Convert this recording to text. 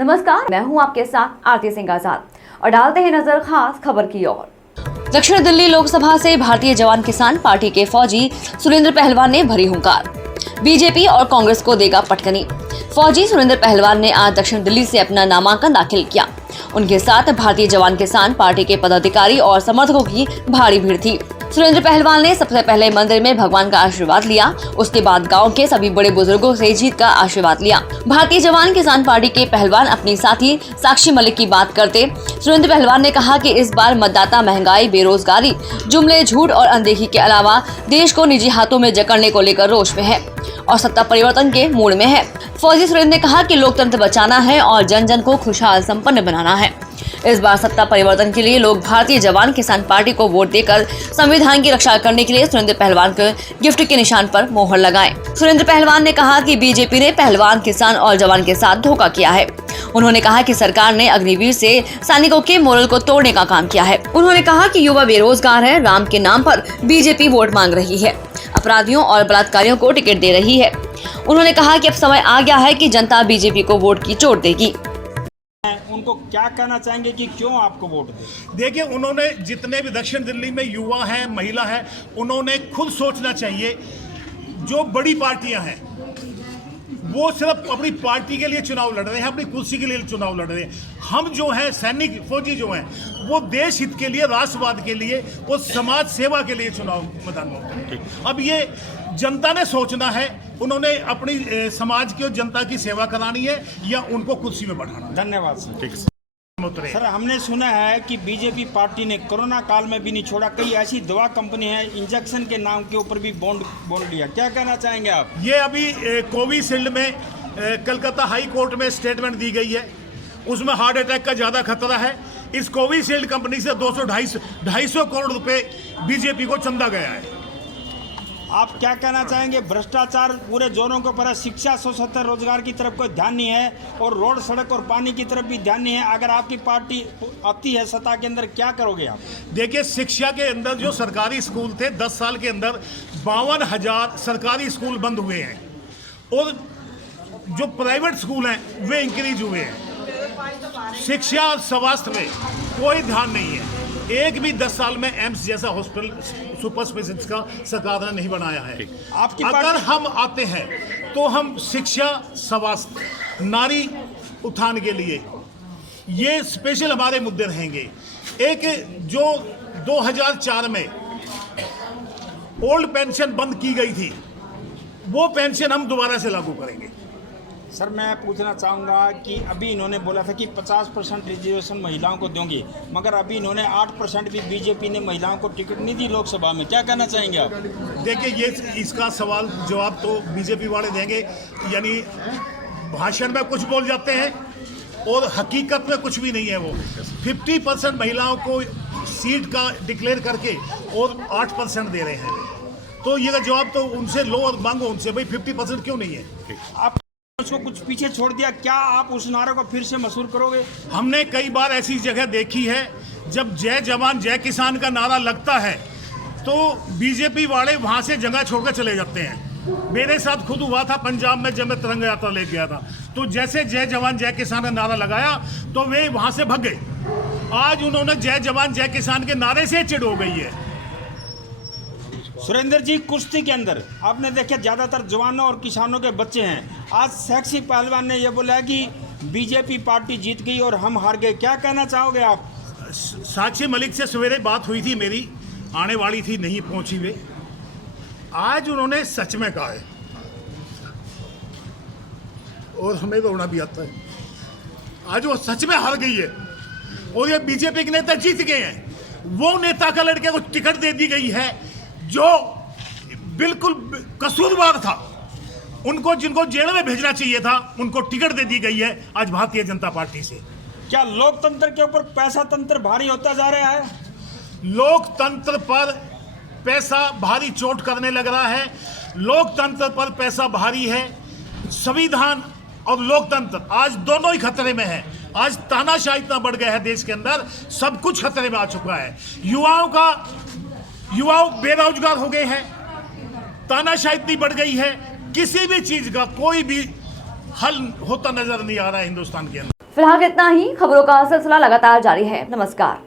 नमस्कार, मैं हूं आपके साथ आरती सिंह आजाद और डालते हैं नजर खास खबर की ओर। दक्षिण दिल्ली लोकसभा से भारतीय जवान किसान पार्टी के फौजी सुरेंद्र पहलवान ने भरी हुंकार। बीजेपी और कांग्रेस को देगा पटकनी। फौजी सुरेंद्र पहलवान ने आज दक्षिण दिल्ली से अपना नामांकन दाखिल किया। उनके साथ भारतीय जवान किसान पार्टी के पदाधिकारी और समर्थकों की भारी भीड़ थी। सुरेंद्र पहलवान ने सबसे पहले मंदिर में भगवान का आशीर्वाद लिया। उसके बाद गांव के सभी बड़े बुजुर्गों से जीत का आशीर्वाद लिया। भारतीय जवान किसान पार्टी के पहलवान अपनी साथी साक्षी मलिक की बात करते सुरेंद्र पहलवान ने कहा कि इस बार मतदाता महंगाई, बेरोजगारी, जुमले, झूठ और अनदेखी के अलावा देश को निजी हाथों में जकड़ने को लेकर रोष में है और सत्ता परिवर्तन के मूड में है। फौजी सुरेंद्र ने कहा कि लोकतंत्र बचाना है और जन जन को खुशहाल संपन्न बनाना है। इस बार सत्ता परिवर्तन के लिए लोग भारतीय जवान किसान पार्टी को वोट देकर संविधान की रक्षा करने के लिए सुरेंद्र पहलवान के गिफ्ट के निशान पर मोहर लगाएं। सुरेंद्र पहलवान ने कहा कि बीजेपी ने पहलवान, किसान और जवान के साथ धोखा किया है। उन्होंने कहा कि सरकार ने अग्निवीर से सैनिकों के मोरल को तोड़ने का काम किया है। उन्होंने कहा कि युवा बेरोजगार है, राम के नाम पर बीजेपी वोट मांग रही है, अपराधियों और बलात्कारियों को टिकट दे रही है। उन्होंने कहा कि अब समय आ गया है कि जनता बीजेपी को वोट की चोट देगी। उनको क्या कहना चाहेंगे कि क्यों आपको वोट दें? देखिए, उन्होंने जितने भी दक्षिण दिल्ली में युवा हैं, महिला है, उन्होंने खुद सोचना चाहिए। जो बड़ी पार्टियां हैं वो सिर्फ अपनी पार्टी के लिए चुनाव लड़ रहे हैं, अपनी कुर्सी के लिए चुनाव लड़ रहे हैं। हम जो हैं सैनिक, फौजी जो हैं, वो देश हित के लिए, राष्ट्रवाद के लिए, वो समाज सेवा के लिए चुनाव मैदान में होते हैं। अब ये जनता ने सोचना है, उन्होंने अपनी समाज की और जनता की सेवा करानी है या उनको कुर्सी में बैठाना। धन्यवाद सर। ठीक सर, हमने सुना है कि बीजेपी पार्टी ने कोरोना काल में भी नहीं छोड़ा। कई ऐसी दवा कंपनी है, इंजेक्शन के नाम के ऊपर भी बॉन्ड लिया। क्या कहना चाहेंगे आप? ये अभी कोविशील्ड में कलकत्ता हाई कोर्ट में स्टेटमेंट दी गई है, उसमें हार्ट अटैक का ज़्यादा खतरा है। इस कोविशील्ड कंपनी से 200-250 करोड़ रुपए बीजेपी को चंदा गया है। आप क्या कहना चाहेंगे? भ्रष्टाचार पूरे जोरों के ऊपर है, शिक्षा, स्वच्छता, रोजगार की तरफ कोई ध्यान नहीं है और रोड, सड़क और पानी की तरफ भी ध्यान नहीं है। अगर आपकी पार्टी आती है सत्ता के अंदर, क्या करोगे आप? देखिए, शिक्षा के अंदर जो सरकारी स्कूल थे, 10 साल के अंदर 52,000 सरकारी स्कूल बंद हुए हैं और जो प्राइवेट स्कूल हैं वे इंक्रीज हुए हैं। शिक्षा और स्वास्थ्य में कोई ध्यान नहीं है। एक भी 10 साल में एम्स जैसा हॉस्पिटल सुपर स्पेशलिस्ट का सरकार ने नहीं बनाया है। आपकी अगर हम आते हैं तो हम शिक्षा, स्वास्थ्य, नारी उत्थान के लिए ये स्पेशल हमारे मुद्दे रहेंगे। एक जो 2004 में ओल्ड पेंशन बंद की गई थी, वो पेंशन हम दोबारा से लागू करेंगे। सर, मैं पूछना चाहूँगा कि अभी इन्होंने बोला था कि 50% रिजर्वेशन महिलाओं को देंगे, मगर अभी इन्होंने 8% भी बीजेपी ने महिलाओं को टिकट नहीं दी लोकसभा में। क्या कहना चाहेंगे आप? देखिए, ये इसका सवाल जवाब तो बीजेपी वाले देंगे। यानी भाषण में कुछ बोल जाते हैं और हकीकत में कुछ भी नहीं है। वो 50% महिलाओं को सीट का डिक्लेयर करके और 8% दे रहे हैं। तो ये जवाब तो उनसे लो और मांगो उनसे, भाई 50% क्यों नहीं है? आप उसको कुछ पीछे छोड़ दिया, क्या आप उस नारे को फिर से मशहूर करोगे? हमने कई बार ऐसी जगह देखी है, जब जय जवान जय किसान का नारा लगता है तो बीजेपी वाले वहां से जगह छोड़कर चले जाते हैं। मेरे साथ खुद हुआ था पंजाब में, जब मैं तिरंगा यात्रा ले गया था, तो जैसे जय जवान जय किसान का नारा लगाया तो वे वहां से भाग गए। आज उन्होंने जय जवान जय किसान के नारे से चिढ़ हो गई है। सुरेंद्र जी, कुश्ती के अंदर आपने देखा ज्यादातर जवानों और किसानों के बच्चे हैं। आज साक्षी पहलवान ने यह बोला है कि बीजेपी पार्टी जीत गई और हम हार गए। क्या कहना चाहोगे आप? साक्षी मलिक से सवेरे बात हुई थी मेरी, आने वाली थी, नहीं पहुंची वे। आज उन्होंने सच में कहा है और हमें रोना भी आता है। आज वो सच में हार गई है और ये बीजेपी के नेता जीत गए हैं। वो नेता का लड़के को टिकट दे दी गई है जो बिल्कुल कसूरवार था। उनको, जिनको जेल में भेजना चाहिए था, उनको टिकट दे दी गई है आज भारतीय जनता पार्टी से। क्या लोकतंत्र के ऊपर पैसा तंत्र भारी होता जा रहा है? लोकतंत्र पर पैसा भारी चोट करने लग रहा है। लोकतंत्र पर पैसा भारी है। संविधान और लोकतंत्र आज दोनों ही खतरे में है। आज तानाशाही इतना बढ़ गया है देश के अंदर, सब कुछ खतरे में आ चुका है। युवा बेरोजगार हो गए हैं, तानाशाही इतनी बढ़ गई है, किसी भी चीज का कोई भी हल होता नजर नहीं आ रहा है हिंदुस्तान के अंदर। फिलहाल इतना ही। खबरों का सिलसिला लगातार जारी है। नमस्कार।